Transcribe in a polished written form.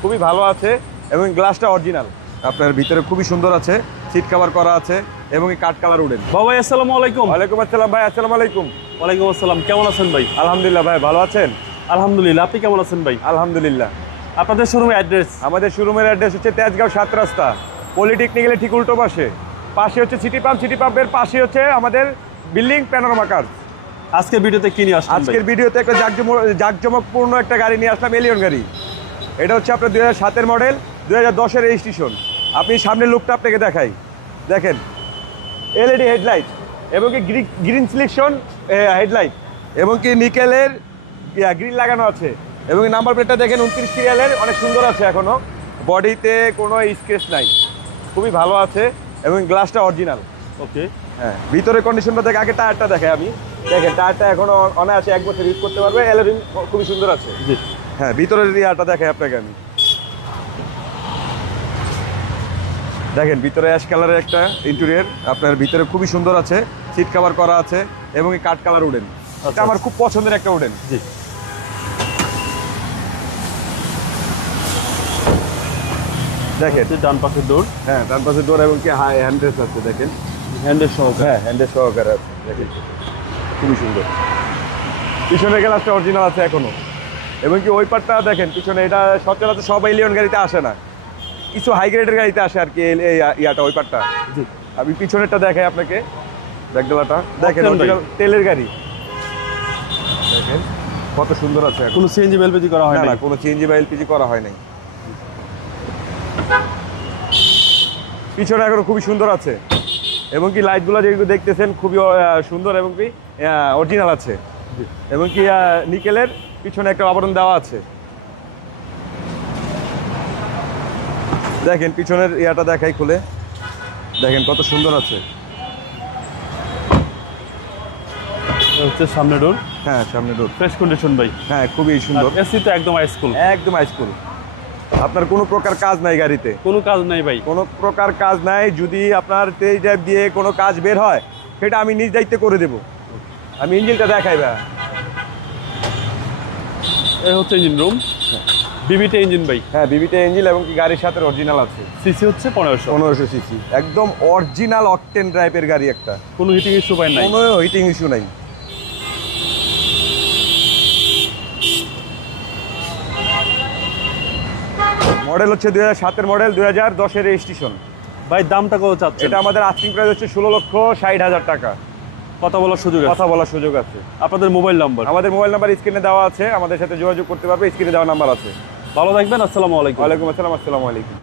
খুবই ভালো আছে এবং গ্লাসটা অরিজিনাল। আপনার ভিতরে খুবই সুন্দর আছে, সিট কভার করা আছে এবং কাঠ কালার উডেন। বাবাই আসসালামু আলাইকুম। ওয়ালাইকুম আসসালাম ভাই। আসসালামু আলাইকুম। ওয়ালাইকুম আসসালাম, কেমন আছেন ভাই? আলহামদুলিল্লাহ ভাই, ভালো আছেন? আলহামদুলিল্লাহ, আপনি কেমন আছেন ভাই? আলহামদুলিল্লাহ। আপনাদের শোরুমের অ্যাড্রেস? আমাদের শোরুমের অ্যাড্রেস হচ্ছে তেজগাঁও 7 রাস্তা, পলিটেকনিক্যালের ঠিক উল্টো পাশে। পাশে হচ্ছে সিটি পাম্প, সিটি পাম্পের পাশে হচ্ছে আমাদের বিল্ডিং প্যানোরামা কার। আজকের ভিডিওতে কি নিয়ে আসছেন? আজকের ভিডিওতে একটা জাঁকজমকপূর্ণ একটা গাড়ি নিয়ে আসলাম, এলিয়ন গাড়ি। এটা হচ্ছে আপনার 2007-এর মডেল, 2010-এর রেজিস্ট্রেশন। আপনি সামনের লুকটা আপনাকে দেখাই, দেখেন এলইডি হেডলাইট এবং কি গ্রিন সিলেকশন হেডলাইট এবং কি নিকেলের গ্রিল লাগানো আছে এবং নাম্বার প্লেটটা দেখেন 29 সিরিয়ালের, অনেক সুন্দর আছে। এখনো বডিতে কোনো স্ক্র্যাচ নাই, খুবই ভালো আছে এবং গ্লাসটা অরিজিনাল। ওকে, হ্যাঁ, ভিতরের কন্ডিশনটা দেখে আগে টায়ারটা দেখাই আমি। দেখেন টায়ারটা এখনো অনায়াসে 1 বছর ইউজ করতে পারবে, এলোরিং খুবই সুন্দর আছে। জি হ্যাঁ, ভিতরের ইয়ারটা দেখাই আপনাকে আমি। দেখেন ভিতরে অ্যাশ কালারের একটা ইন্টেরিয়র, আপনার ভিতরে খুবই সুন্দর আছে, সিট কভার করা আছে এবং কাঠ কালার উডেন। এটা আমার খুব পছন্দের একটা উডেন। জি, দেখেন ডান পাশের ডোর। হ্যাঁ, ডান পাশে ডোর এবং কি হ্যান্ডরেস্ট আছে, দেখেন হ্যান্ডেল সহকারে। হ্যাঁ, হ্যান্ডেল সহকারে আছে, দেখেন খুবই সুন্দর। পিছনের গ্লাসটা অরিজিনাল আছে এখনো এবং কি ওই পার্টটা দেখেন পিছনে, এটা সচরাচর সব এলিয়ন গাড়িতে আসে না, কিছু হাই গ্রেডের গাড়িতে আসে আর কি ইয়াটা, ওই পার্টটা। জি, আমি পিছনেরটা দেখাই আপনাকে, ব্যাকডালাটা দেখেন, অরিজিনাল তেলের গাড়ি। দেখেন কত সুন্দর আছে। কোনো সিএনজি এলপিজি করা হয় না, না? কোনো সিএনজি বা এলপিজি করা হয় নাই। পিছনে এখনো খুবই সুন্দর আছে এবং কি লাইটগুলো যেগুলো দেখতেছেন খুবই সুন্দর এবং কি অরিজিনাল আছে এবং কি নিকেলের পিছনে একটা আবরণ দেওয়া আছে। দেখেন পিছনের ইয়াটা দেখাই খুলে, দেখেন কত সুন্দর আছে। হচ্ছে সামনে ডোর। হ্যাঁ, সামনে ডোর ফ্রেশ কন্ডিশন ভাই। হ্যাঁ, খুবই সুন্দর। এসি তো একদম হাইস্কুল। একদম হাইস্কুল। আপনার কোনো প্রকার কাজ নাই গাড়িতে, কোনো কাজ নাই ভাই? কোনো প্রকার কাজ নাই। যদি আপনার তেজ ড্রাইভ দিয়ে কোনো কাজ বের হয় সেটা আমি নিজ দায়িত্বে করে দেব। আমি ইঞ্জিনটা দেখাই ভাই। এই হচ্ছে ইঞ্জিন রুম, বিবিটি ইঞ্জিন ভাই। হ্যাঁ, বিবিটা ইঞ্জিন এবং কি গাড়ির সাথে অরিজিনাল আছে। সিসি হচ্ছে 1500। 1500 সিসি, একদম অরিজিনাল অকটেন ড্রাইভের গাড়ি একটা। কোনো হিটিং ইস্যু পাই নাই? কোনো হিটিং ইস্যু নাই। মডেল হচ্ছে 2007-এর মডেল, 2010-এর রেজিস্ট্রেশন। ভাই দামটা কত চাচ্ছেন? এটা আমাদের আস্কিং প্রাইস হচ্ছে 16,60,000 টাকা। কথা বলার সুযোগ আছে? কথা বলার সুযোগ আছে। আপনাদের মোবাইল নাম্বার? আমাদের মোবাইল নাম্বার স্ক্রিনে দেওয়া আছে, আমাদের সাথে যোগাযোগ করতে পারবে, স্ক্রিনে দেওয়া নাম্বার আছে। ভালো থাকবেন, আসসালামু আলাইকুম। ওয়ালাইকুম আসসালাম। আসসালামু আলাইকুম।